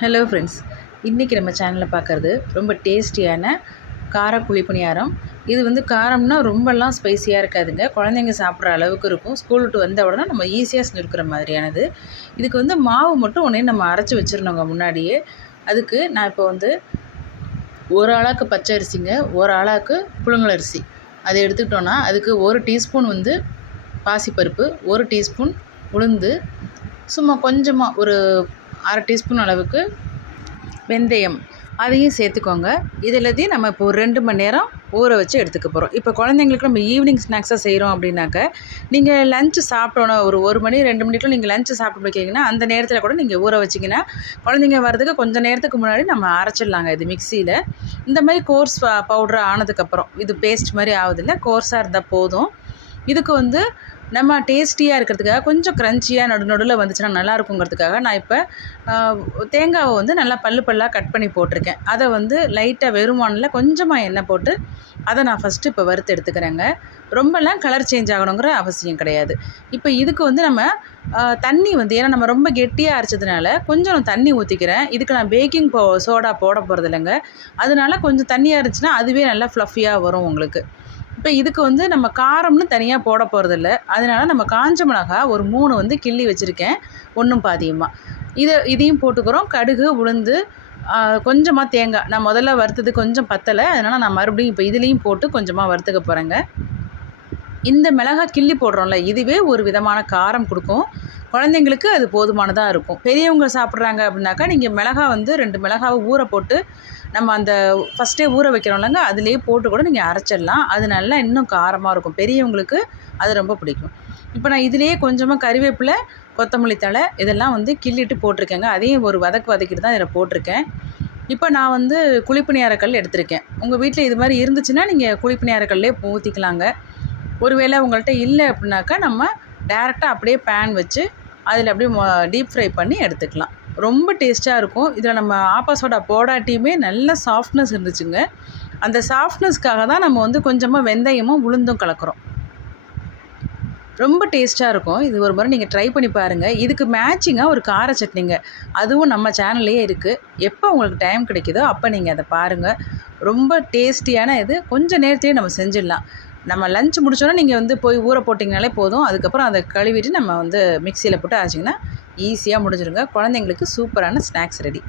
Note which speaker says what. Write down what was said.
Speaker 1: Hello friends இன்றைக்கி நம்ம சேனலில் பார்க்குறது ரொம்ப டேஸ்டியான கார குழிப்பணியாரம் பணியாரம் இது வந்து காரம்னா ரொம்பலாம் ஸ்பைசியாக இருக்காதுங்க. குழந்தைங்க சாப்பிட்ற அளவுக்கு இருக்கும். ஸ்கூல் விட்டு வந்த உடனே நம்ம ஈஸியாக செஞ்சுருக்கிற மாதிரியானது. இதுக்கு வந்து மாவு மட்டும் ஒன்றே நம்ம அரைச்சி வச்சிடணுங்க முன்னாடியே. அதுக்கு நான் இப்போ வந்து ஒரு ஆளாக்கு பச்சை அரிசிங்க ஒரு ஆளாக்கு புழுங்கலரிசி அதை எடுத்துக்கிட்டோன்னா அதுக்கு ஒரு டீஸ்பூன் வந்து பாசிப்பருப்பு ஒரு டீஸ்பூன் உளுந்து சும்மா கொஞ்சமாக ஒரு அரை டீஸ்பூன் அளவுக்கு வெந்தயம் அதையும் சேர்த்துக்கோங்க. இது எல்லாத்தையும் நம்ம இப்போ ஒரு ரெண்டு மணி நேரம் ஊற வச்சு எடுத்துக்க போகிறோம் இப்போ குழந்தைங்களுக்கு நம்ம ஈவினிங் ஸ்நாக்ஸாக செய்கிறோம் அப்படின்னாக்க நீங்கள் லஞ்சு சாப்பிட்டோன்னா ஒரு ஒரு மணி ரெண்டு மணிக்குள்ள நீங்கள் லஞ்சு சாப்பிட்டு வைக்கிங்கன்னா அந்த நேரத்தில் கூட நீங்கள் ஊற வச்சிங்கன்னா குழந்தைங்க வர்றதுக்கு கொஞ்சம் நேரத்துக்கு முன்னாடி நம்ம அரைச்சிடலாங்க இது மிக்சியில் இந்த மாதிரி கோர்ஸ் பவுடர் ஆனதுக்கப்புறம் இது பேஸ்ட் மாதிரி ஆகுதில்ல கோர்ஸாக இருந்தால் போதும். இதுக்கு வந்து நம்ம டேஸ்டியாக இருக்கிறதுக்காக கொஞ்சம் க்ரன்ச்சியாக நடு நடுவில் வந்துச்சுன்னா நல்லா இருக்குங்கிறதுக்காக நான் இப்போ தேங்காவை வந்து நல்லா பல்லு பல்லாக கட் பண்ணி போட்டிருக்கேன். அதை வந்து லைட்டாக வெறுமானில் கொஞ்சமாக எண்ணெய் போட்டு அதை நான் ஃபஸ்ட்டு இப்போ வறுத்து எடுத்துக்கிறேங்க. ரொம்பலாம் கலர் சேஞ்ச் ஆகணுங்கிற அவசியம் கிடையாது. இப்போ இதுக்கு வந்து நம்ம தண்ணி வந்து ஏன்னா நம்ம ரொம்ப கெட்டியாக அரைச்சதுனால கொஞ்சம் தண்ணி ஊற்றிக்கிறேன் இதுக்கு நான் பேக்கிங் போ சோடா போட போகிறது இல்லைங்க அதனால கொஞ்சம் தண்ணியாக இருந்துச்சுன்னா அதுவே நல்லா ஃப்ளஃபியாக வரும் உங்களுக்கு. இப்போ இதுக்கு வந்து நம்ம காரம்னு தனியாக போட போகிறதில்ல அதனால் நம்ம காஞ்ச மிளகா ஒரு மூணு வந்து கிள்ளி வச்சுருக்கேன். ஒன்றும் பாதியமாக இதை இதையும் போட்டுக்கிறோம். கடுகு உளுந்து கொஞ்சமாக தேங்காய். நான் முதல்ல வறுத்தது கொஞ்சம் பத்தலை. அதனால் நான் மறுபடியும் இப்போ இதுலேயும் போட்டு கொஞ்சமாக வறுத்துக்க போகிறேங்க இந்த மிளகாய் கிள்ளி போடுறோம்ல இதுவே ஒரு விதமான காரம் கொடுக்கும். குழந்தைங்களுக்கு அது போதுமானதாக இருக்கும். பெரியவங்க சாப்பிட்றாங்க அப்படின்னாக்கா நீங்கள் மிளகா வந்து ரெண்டு மிளகாவை ஊற போட்டு நம்ம அந்த ஃபஸ்ட்டே ஊற வைக்கிறோம்லங்க அதுலேயே போட்டு கூட நீங்கள் அரைச்சிடலாம். அது நல்லா இன்னும் காரமாக இருக்கும். பெரியவங்களுக்கு அது ரொம்ப பிடிக்கும். இப்போ நான் இதுலேயே கொஞ்சமாக கறிவேப்பிலை கொத்தமல்லி தழை இதெல்லாம் வந்து கிள்ளிட்டு போட்டிருக்கேங்க. அதையும் ஒரு வதக்கு வதக்கிட்டு தான் இதில் போட்டிருக்கேன். இப்போ நான் வந்து குழிப்பணியாரக்கல் எடுத்திருக்கேன். உங்கள் வீட்டில் இது மாதிரி இருந்துச்சுன்னா நீங்கள் குழிப்பணியாரக்கல்லே ஊற்றிக்கலாங்க ஒருவேளை உங்கள்கிட்ட இல்லை அப்படின்னாக்கா நம்ம டேரெக்டாக அப்படியே பேன் வச்சு அதில் அப்படியே டீப் ஃப்ரை பண்ணி எடுத்துக்கலாம். ரொம்ப டேஸ்ட்டாக இருக்கும். இதில் நம்ம ஆப்பா போடாட்டியுமே நல்ல சாஃப்ட்னஸ் இருந்துச்சுங்க. அந்த சாஃப்ட்னஸ்க்காக தான் நம்ம வந்து கொஞ்சமாக வெந்தயமும் உளுந்தும் கலக்கிறோம். ரொம்ப டேஸ்ட்டாக இருக்கும். இது ஒரு முறை நீங்கள் ட்ரை பண்ணி பாருங்கள் இதுக்கு மேட்சிங்காக ஒரு கார சட்னிங்க. அதுவும் நம்ம சேனல்லையே இருக்குது எப்போ உங்களுக்கு டைம் கிடைக்குதோ அப்போ நீங்கள் அதை பாருங்கள் ரொம்ப டேஸ்டியான இது. கொஞ்சம் நேரத்தையே நம்ம செஞ்சிடலாம். நம்ம லஞ்ச் முடிச்சோன்னா நீங்கள் வந்து போய் ஊற போட்டிங்கனாலே போதும். அதுக்கப்புறம் அதை கழுவிட்டு நம்ம வந்து மிக்சியில் போட்டு அரைச்சிங்கன்னா ஈஸியாக முடிஞ்சிருங்க. குழந்தைங்களுக்கு சூப்பரான ஸ்நாக்ஸ் ரெடி